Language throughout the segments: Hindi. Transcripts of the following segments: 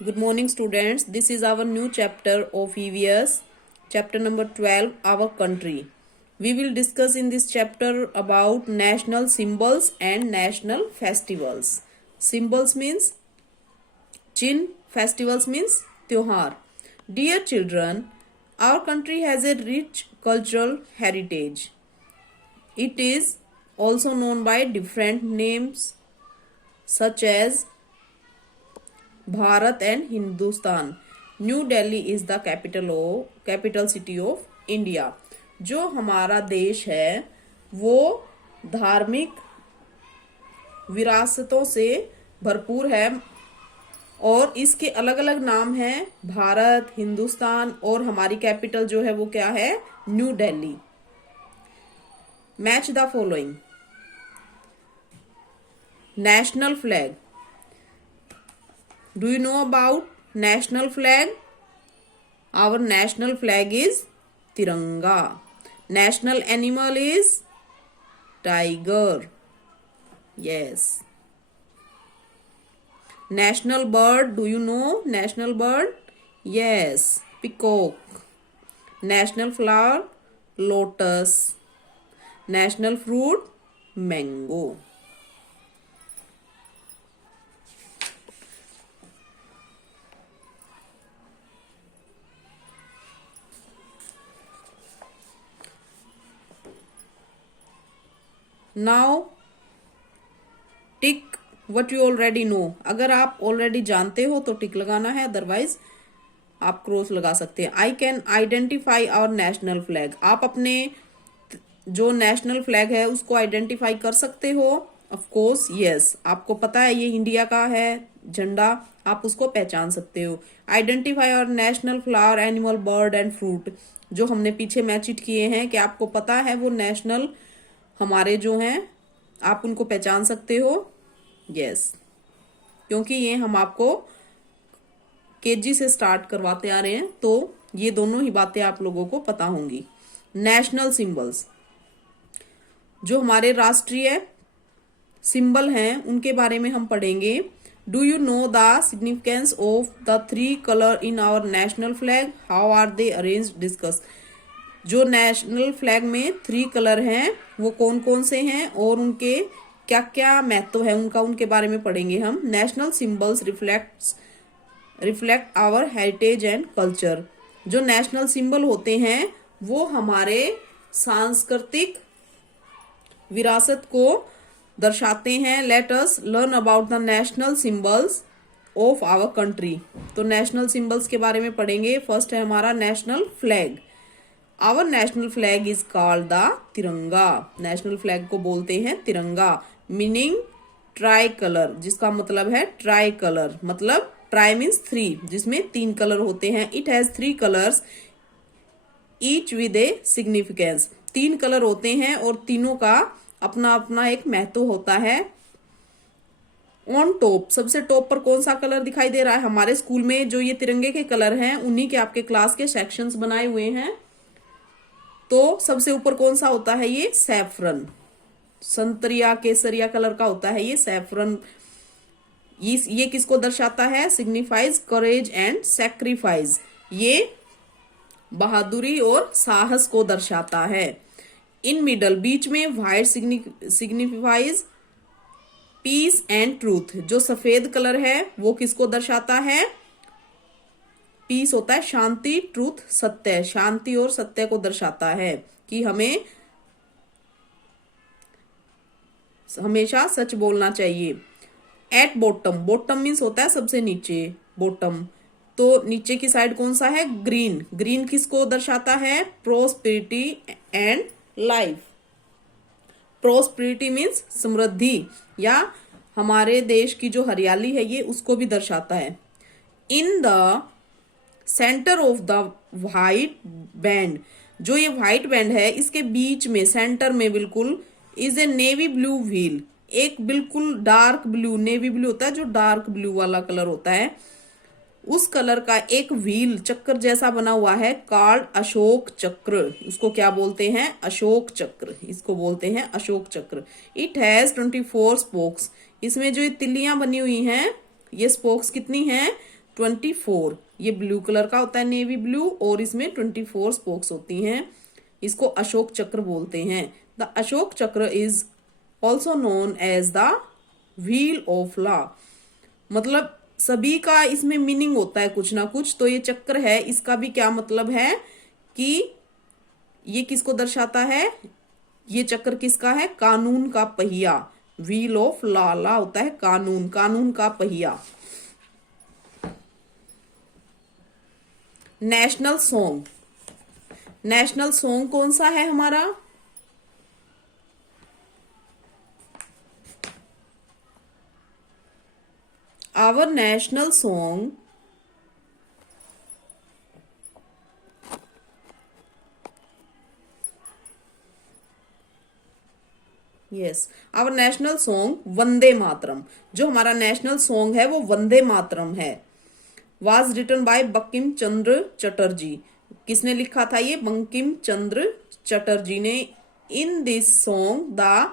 Good morning, students. This is our new chapter of EVS, chapter number 12, Our Country. We will discuss in this chapter about national symbols and national festivals. Symbols means chin, festivals means त्योहार. Dear children, our country has a rich cultural heritage. It is also known by different names such as Bharat and Hindustan. New Delhi is the capital city of India. जो हमारा देश है वो धार्मिक विरासतों से भरपूर है और इसके अलग अलग नाम हैं भारत, हिंदुस्तान और हमारी कैपिटल जो है वो क्या है, new Delhi. Match the following. National flag. Do you know about national flag? Our national flag is Tiranga. National animal is tiger. Yes. National bird, do you know national bird? Yes, peacock. National flower, lotus. National fruit, mango. Now tick what you already know. अगर आप ऑलरेडी जानते हो तो टिक लगाना है, अदरवाइज आप क्रॉस लगा सकते हैं. I can identify our national flag. आप अपने जो नेशनल फ्लैग है उसको आइडेंटिफाई कर सकते हो. ऑफ कोर्स यस, आपको पता है ये इंडिया का है झंडा, आप उसको पहचान सकते हो. Identify our national flower, animal, bird and fruit. जो हमने पीछे मैचिट किए हैं कि आपको पता है वो नेशनल हमारे जो हैं आप उनको पहचान सकते हो. यस, क्योंकि ये हम आपको केजी से स्टार्ट करवाते आ रहे हैं तो ये दोनों ही बातें आप लोगों को पता होंगी. National symbols. जो हमारे राष्ट्रीय सिंबल हैं उनके बारे में हम पढ़ेंगे. Do you know the significance of the 3 colour in our national flag? How are they arrange? Discuss. जो नेशनल फ्लैग में 3 कलर हैं वो कौन कौन से हैं और उनके क्या क्या महत्व है उनके बारे में पढ़ेंगे हम. National symbols reflect our heritage and culture. जो नेशनल सिंबल होते हैं वो हमारे सांस्कृतिक विरासत को दर्शाते हैं. Let us learn about the national symbols of our country. तो नेशनल सिंबल्स के बारे में पढ़ेंगे. फर्स्ट है हमारा national flag. Our national flag is called the Tiranga. National flag को बोलते हैं तिरंगा. मीनिंग ट्राई कलर, जिसका मतलब है ट्राई कलर. मतलब ट्राई मीन्स 3, जिसमें 3 कलर होते हैं. It has 3 colours each with A significance. 3 colour होते हैं और तीनों का अपना अपना एक महत्व होता है. ऑन टॉप, सबसे टॉप पर कौन सा कलर दिखाई दे रहा है? हमारे स्कूल में जो ये तिरंगे के कलर हैं उन्हीं के आपके क्लास के सेक्शंस बनाए हुए हैं. तो सबसे ऊपर कौन सा होता है? ये सैफरन, संतरिया केसरिया कलर का होता है ये सैफरन. ये किसको दर्शाता है? Signifies courage and sacrifice. ये बहादुरी और साहस को दर्शाता है. इन मिडल, बीच में white signifies peace and truth. जो सफेद कलर है वो किसको दर्शाता है? पीस होता है शांति, ट्रूथ सत्य. शांति और सत्य को दर्शाता है कि हमें हमेशा सच बोलना चाहिए. एट बॉटम, बॉटम मीन्स होता है सबसे नीचे, बॉटम. तो नीचे की साइड कौन सा है? ग्रीन. ग्रीन किसको दर्शाता है? Prosperity and life. Prosperity means समृद्धि या हमारे देश की जो हरियाली है ये उसको भी दर्शाता है. In the centre of the white band, जो ये व्हाइट बैंड है इसके बीच में सेंटर में बिल्कुल is a navy blue wheel. एक बिल्कुल डार्क ब्लू, नेवी ब्लू होता है जो डार्क ब्लू वाला कलर होता है, उस कलर का एक व्हील चक्र जैसा बना हुआ है कॉल्ड अशोक चक्र. उसको क्या बोलते हैं? अशोक चक्र. इसको बोलते हैं अशोक चक्र. It has 24 spokes. इसमें जो ये तिल्लियां बनी हुई हैं, ये स्पोक्स कितनी हैं? 24, ये ब्लू कलर का होता है, नेवी ब्लू, और इसमें 24 स्पोक्स होती हैं। इसको अशोक चक्र बोलते हैं। The Ashok Chakra is also known as the wheel of law. मतलब सभी का इसमें मीनिंग होता है कुछ ना कुछ। तो ये चक्र है, इसका भी क्या मतलब है कि ये किसको दर्शाता है? ये चक्र किसका है? कानून का पहिया। व्हील ऑफ लॉ, लॉ होता है कानून, कानून का पहिया। नेशनल सॉन्ग, नेशनल सॉन्ग कौन सा है हमारा? Our national song yes, our national song Vande Mataram. जो हमारा नेशनल सॉन्ग है वो वंदे मातरम है। Was written by Bankim Chandra Chatterjee. किसने लिखा था ये? बंकिम चंद्र चटर्जी ने। In this song the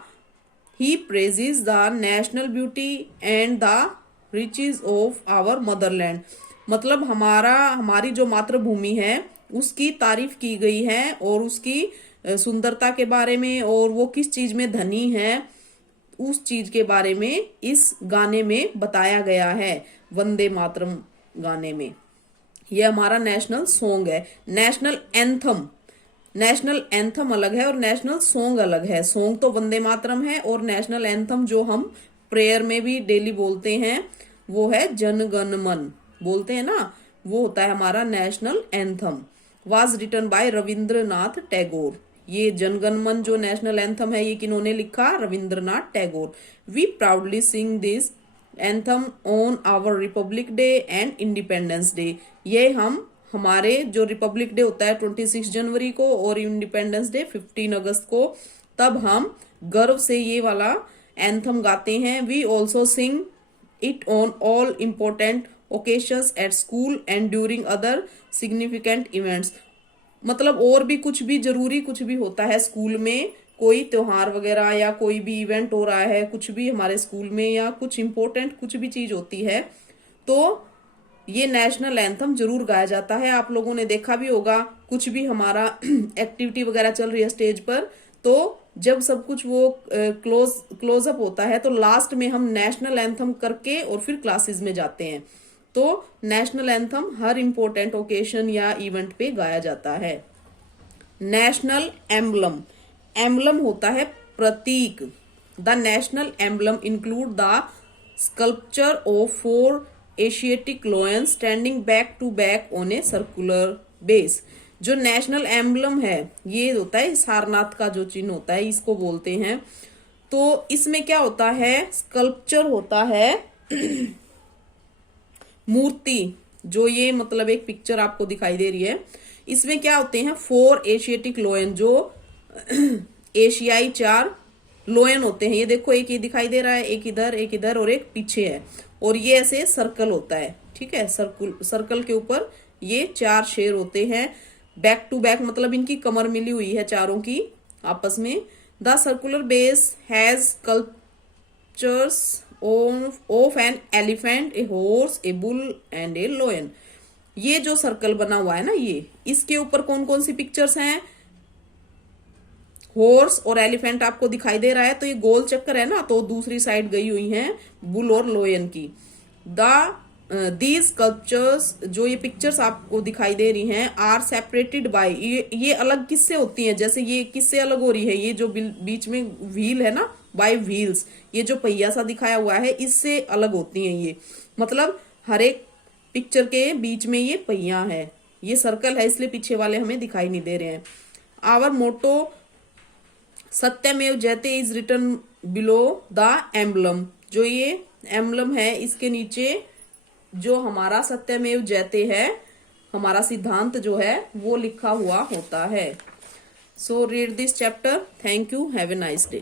he praises the national beauty and the riches of our motherland. मतलब हमारी जो मातृभूमि है उसकी तारीफ की गई है, और उसकी सुंदरता के बारे में, और वो किस चीज में धनी है उस चीज के बारे में इस गाने में बताया गया है, वंदे मातरम गाने में। ये हमारा नेशनल सॉन्ग है। नेशनल एंथम, नेशनल एंथम अलग है और नेशनल सॉन्ग अलग है। सॉन्ग तो वंदे मातरम है, और नेशनल एंथम जो हम प्रेयर में भी डेली बोलते हैं वो है जन गण मन बोलते हैं ना, वो होता है हमारा national anthem. Was written by Rabindranath Tagore. ये जनगण मन जो नेशनल एंथम है ये किन्होंने लिखा? Rabindranath Tagore. We proudly sing this anthem on our Republic Day and Independence Day. ये हम हमारे जो रिपब्लिक डे होता है 26 जनवरी को, और इंडिपेंडेंस डे 15 अगस्त को, तब हम गर्व से ये वाला एंथम गाते हैं। We also sing it on all important occasions at school and during other significant events. मतलब और भी कुछ भी जरूरी कुछ भी होता है स्कूल में, कोई त्योहार वगैरह या कोई भी इवेंट हो रहा है, कुछ भी हमारे स्कूल में, या कुछ इम्पोर्टेंट कुछ भी चीज होती है, तो ये नेशनल एंथम जरूर गाया जाता है। आप लोगों ने देखा भी होगा, कुछ भी हमारा एक्टिविटी वगैरह चल रही है स्टेज पर, तो जब सब कुछ वो क्लोज अप होता है तो लास्ट में हम नेशनल एंथम करके और फिर क्लासेस में जाते हैं। तो नेशनल एंथम हर इंपॉर्टेंट ओकेशन या इवेंट पे गाया जाता है। नेशनल एम्बलम, एम्बलम होता है प्रतीक। The national emblem include the sculpture of 4 Asiatic lions standing back to back on a circular base. जो नेशनल एम्बलम है ये होता है सारनाथ का जो चिन्ह होता है, इसको बोलते हैं। तो इसमें क्या होता है? स्कल्पचर होता है मूर्ति। जो ये मतलब एक पिक्चर आपको दिखाई दे रही है, इसमें क्या होते हैं? 4 एशियाटिक लोयन, जो एशियाई 4 लोयन होते हैं। ये देखो, एक ये दिखाई दे रहा है, एक इधर और एक पीछे है, और ये ऐसे सर्कल होता है। ठीक है, सर्कल के ऊपर ये 4 शेर होते हैं। बैक टू बैक मतलब इनकी कमर मिली हुई है चारों की आपस में। The circular base has sculptures of an elephant, a horse, A bull and ए लोयन। ये जो सर्कल बना हुआ है ना, ये इसके ऊपर कौन कौन सी पिक्चर्स हैं? हॉर्स और एलिफेंट आपको दिखाई दे रहा है, तो ये गोल चक्कर है ना, तो दूसरी साइड गई हुई हैं बुल और लोयन की। दीज स्कल्पचर्स, जो ये पिक्चर्स आपको दिखाई दे रही हैं, आर सेपरेटेड बाय, ये अलग किससे होती हैं? जैसे ये किससे अलग हो रही है? ये जो बीच में व्हील है ना, बाय व्हील्स, ये जो पहिया सा दिखाया हुआ है इससे अलग होती हैं ये। मतलब हर एक पिक्चर के बीच में ये पहिया है, ये सर्कल है, इसलिए पीछे वाले हमें दिखाई नहीं दे रहे हैं। Our motto Satyameva Jayate is written below the emblem. जो ये एम्बलम है इसके नीचे जो हमारा सत्यमेव जयते है, हमारा सिद्धांत जो है वो लिखा हुआ होता है। So read this chapter. Thank you, have a nice day.